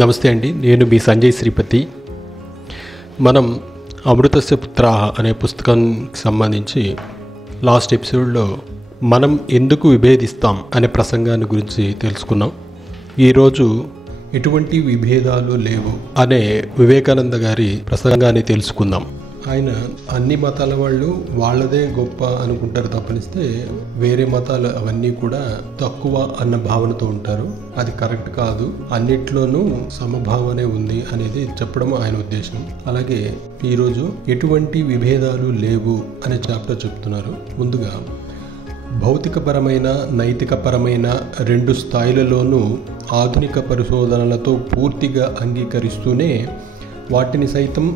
నమస్తే అండి, నేను మీ సంజయ్ శ్రీపతి. మనం అమృతస్య పుత్రాః అనే పుస్తకానికి సంబంధించి లాస్ట్ ఎపిసోడ్లో మనం ఎందుకు విభేదిస్తాం అనే ప్రసంగాన్ని గురించి తెలుసుకున్నాం. ఈరోజు ఎటువంటి విభేదాలు లేవు అనే వివేకానంద గారి ప్రసంగాన్ని తెలుసుకుందాం. ఆయన అన్ని మతాల వాళ్ళు వాళ్ళదే గొప్ప అనుకుంటారు తప్పనిస్తే వేరే మతాలు అవన్నీ కూడా తక్కువ అన్న భావనతో ఉంటారు. అది కరెక్ట్ కాదు, అన్నిట్లోనూ సమభావనే ఉంది అనేది చెప్పడం ఆయన ఉద్దేశం. అలాగే ఈరోజు ఎటువంటి విభేదాలు లేవు అనే చాప్టర్ చెప్తున్నారు. ముందుగా భౌతికపరమైన నైతికపరమైన రెండు స్థాయిలలోనూ ఆధునిక పరిశోధనలతో పూర్తిగా అంగీకరిస్తూనే వాటిని సైతం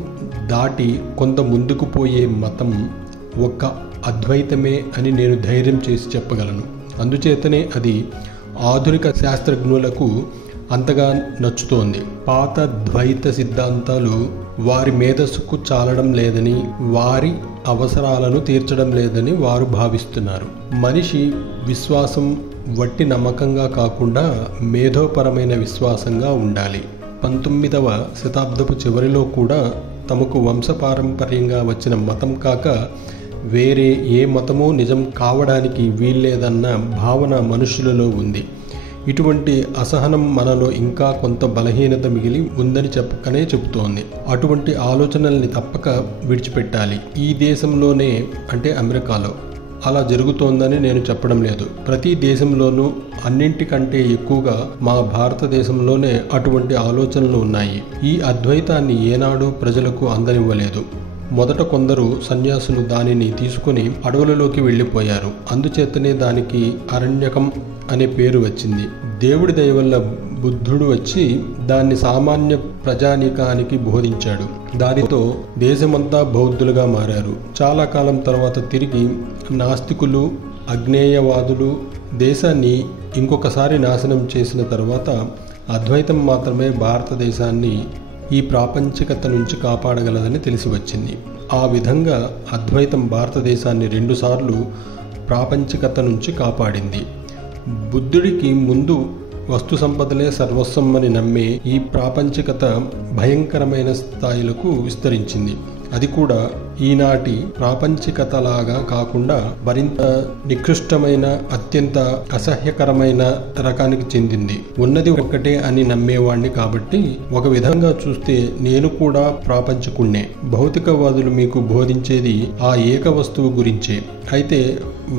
దాటి కొంత ముందుకు పోయే మతం ఒక్క అద్వైతమే అని నేను ధైర్యం చేసి చెప్పగలను. అందుచేతనే అది ఆధునిక శాస్త్రజ్ఞులకు అంతగా నచ్చుతోంది. పాత ద్వైత సిద్ధాంతాలు వారి మేధస్సుకు చాలడం లేదని, వారి అవసరాలను తీర్చడం లేదని వారు భావిస్తున్నారు. మనిషి విశ్వాసం వట్టి నమ్మకంగా కాకుండా మేధోపరమైన విశ్వాసంగా ఉండాలి. 19వ శతాబ్దపు చివరిలో కూడా తమకు వంశపారంపర్యంగా వచ్చిన మతం కాక వేరే ఏ మతమూ నిజం కావడానికి వీల్లేదన్న భావన మనుషులలో ఉంది. ఇటువంటి అసహనం మనలో ఇంకా కొంత బలహీనత మిగిలి ఉందని చెప్పకనే చెబుతోంది. అటువంటి ఆలోచనల్ని తప్పక విడిచిపెట్టాలి. ఈ దేశంలోనే అంటే అమెరికాలో అలా జరుగుతోందని నేను చెప్పడం లేదు. ప్రతి దేశంలోనూ అన్నింటికంటే ఎక్కువగా మా భారతదేశంలోనే అటువంటి ఆలోచనలు ఉన్నాయి. ఈ అద్వైతాన్ని ఏనాడు ప్రజలకు అందనివ్వలేదు. మొదట కొందరు సన్యాసులు దానిని తీసుకుని అడవులలోకి వెళ్ళిపోయారు. అందుచేతనే దానికి అరణ్యకం అనే పేరు వచ్చింది. దేవుడి దయ వల్ల బుద్ధుడు వచ్చి దాన్ని సామాన్య ప్రజానీకానికి బోధించాడు. దానితో దేశమంతా బౌద్ధులుగా మారారు. చాలా కాలం తర్వాత తిరిగి నాస్తికులు, అజ్ఞేయవాదులు దేశాన్ని ఇంకొకసారి నాశనం చేసిన తర్వాత అద్వైతం మాత్రమే భారతదేశాన్ని ఈ ప్రాపంచికత నుంచి కాపాడగలదని తెలిసి వచ్చింది. ఆ విధంగా అద్వైతం భారతదేశాన్ని 2 సార్లు ప్రాపంచికత నుంచి కాపాడింది. బుద్ధుడికి ముందు వస్తు సంపదలే సర్వస్వం అని నమ్మే ఈ ప్రాపంచికత భయంకరమైన స్థాయిలకు విస్తరించింది. అది కూడా ఈనాటి ప్రాపంచికతలాగా కాకుండా మరింత నికృష్టమైన, అత్యంత అసహ్యకరమైన రకానికి చెందింది. ఉన్నది ఒక్కటే అని నమ్మేవాణ్ణి కాబట్టి ఒక విధంగా చూస్తే నేను కూడా ప్రాపంచికుణ్ణే. భౌతికవాదులు మీకు బోధించేది ఆ ఏక వస్తువు గురించే. అయితే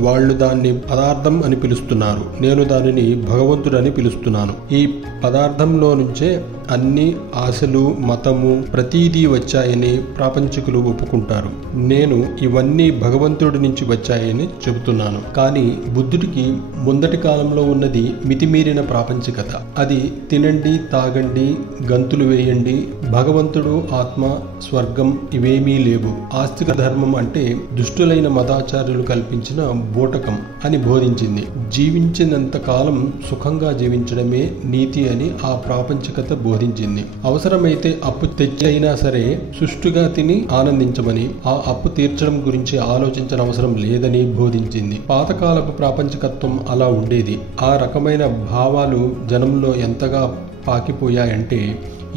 వాళ్ళు దాన్ని పదార్థం అని పిలుస్తున్నారు. నేను దానిని భగవంతుడని పిలుస్తున్నాను. ఈ పదార్థంలో నుంచే అన్ని ఆశలు, మతము, ప్రతీదీ వచ్చాయని ప్రాపంచికులు ఒప్పుకుంటారు. నేను ఇవన్నీ భగవంతుడి నుంచి వచ్చాయని చెబుతున్నాను. కానీ బుద్ధుడికి ముందటి కాలంలో ఉన్నది మితిమీరిన ప్రాపంచికత. అది తినండి, తాగండి, గంతులు వేయండి, భగవంతుడు, ఆత్మ, స్వర్గం ఇవేమీ లేవు. ఆస్తిక ధర్మం అంటే దుష్టులైన మతాచార్యులు కల్పించిన బోటకం అని బోధించింది. జీవించినంత కాలం సుఖంగా జీవించడమే నీతి అని ఆ ప్రాపంచికత బోధించింది. అవసరమైతే అప్పు తెచ్చైనా సరే సుష్టుగా తిని ఆనందించమని, ఆ అప్పు తీర్చడం గురించి ఆలోచించిన అవసరం లేదని బోధించింది. పాతకాలపు ప్రాపంచికత్వం అలా ఉండేది. ఆ రకమైన భావాలు జనంలో ఎంతగా పాకిపోయాయంటే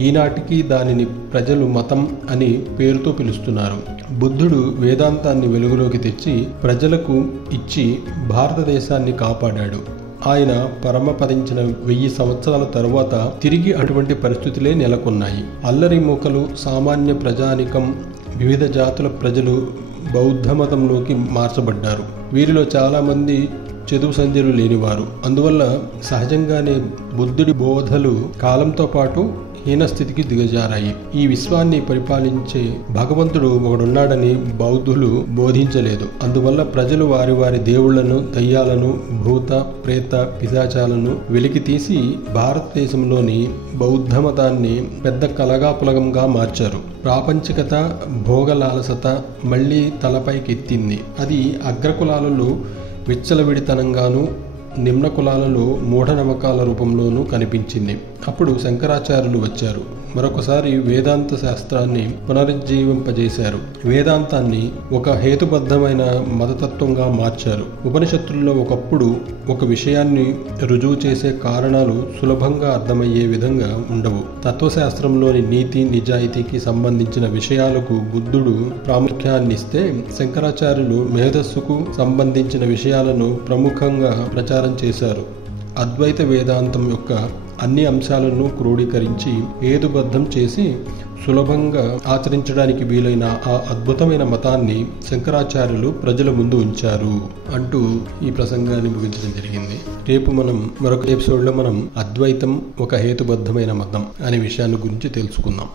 ఈనాటికి దానిని ప్రజలు మతం అని పేరుతో పిలుస్తున్నారు. బుద్ధుడు వేదాంతాన్ని వెలుగులోకి తెచ్చి ప్రజలకు ఇచ్చి భారతదేశాన్ని కాపాడాడు. ఆయన పరమపదించిన 1000 సంవత్సరాల తరువాత తిరిగి అటువంటి పరిస్థితులే నెలకొన్నాయి. అల్లరి మూకలు, సామాన్య ప్రజానికం, వివిధ జాతుల ప్రజలు బౌద్ధ మతంలోకి మార్చబడ్డారు. వీరిలో చాలామంది చదువు సంధ్యలు లేనివారు. అందువల్ల సహజంగానే బుద్ధుడి బోధలు కాలంతో పాటు హీనస్థితికి దిగజారాయి. ఈ విశ్వాన్ని పరిపాలించే భగవంతుడు ఒకడున్నాడని బౌద్ధులు బోధించలేదు. అందువల్ల ప్రజలు వారి వారి దేవుళ్లను, దయ్యాలను, భూత, ప్రేత, పిశాచాలను వెలికితీసి భారతదేశంలోని బౌద్ధ మతాన్ని పెద్ద కలగాపులగంగా మార్చారు. ప్రాపంచికత, భోగలాలసత మళ్లీ తలపైకెత్తింది. అది అగ్రకులాలలో విచ్చలవిడితనంగాను, నిమ్న కులాలలో మూఢనమ్మకాల రూపంలోనూ కనిపించింది. అప్పుడు శంకరాచార్యులు వచ్చారు. మరొకసారి వేదాంత శాస్త్రాన్ని పునరుజ్జీవింపజేశారు. వేదాంతాన్ని ఒక హేతుబద్ధమైన మతతత్వంగా మార్చారు. ఉపనిషత్తుల్లో ఒకప్పుడు ఒక విషయాన్ని రుజువు చేసే కారణాలు సులభంగా అర్థమయ్యే విధంగా ఉండవు. తత్వశాస్త్రంలోని నీతి నిజాయితీకి సంబంధించిన విషయాలకు బుద్ధుడు ప్రాముఖ్యాన్నిస్తే, శంకరాచార్యులు మేధస్సుకు సంబంధించిన విషయాలను ప్రముఖంగా ప్రచారం చేశారు. అద్వైత వేదాంతం యొక్క అన్ని అంశాలను క్రోడీకరించి హేతుబద్ధం చేసి సులభంగా ఆచరించడానికి వీలైన ఆ అద్భుతమైన మతాన్ని శంకరాచార్యులు ప్రజల ముందు ఉంచారు అంటూ ఈ ప్రసంగాన్ని ముగించడం జరిగింది. రేపు మనం మరొక ఎపిసోడ్లో మనం అద్వైతం ఒక హేతుబద్ధమైన మతం అనే విషయాన్ని గురించి తెలుసుకుందాం.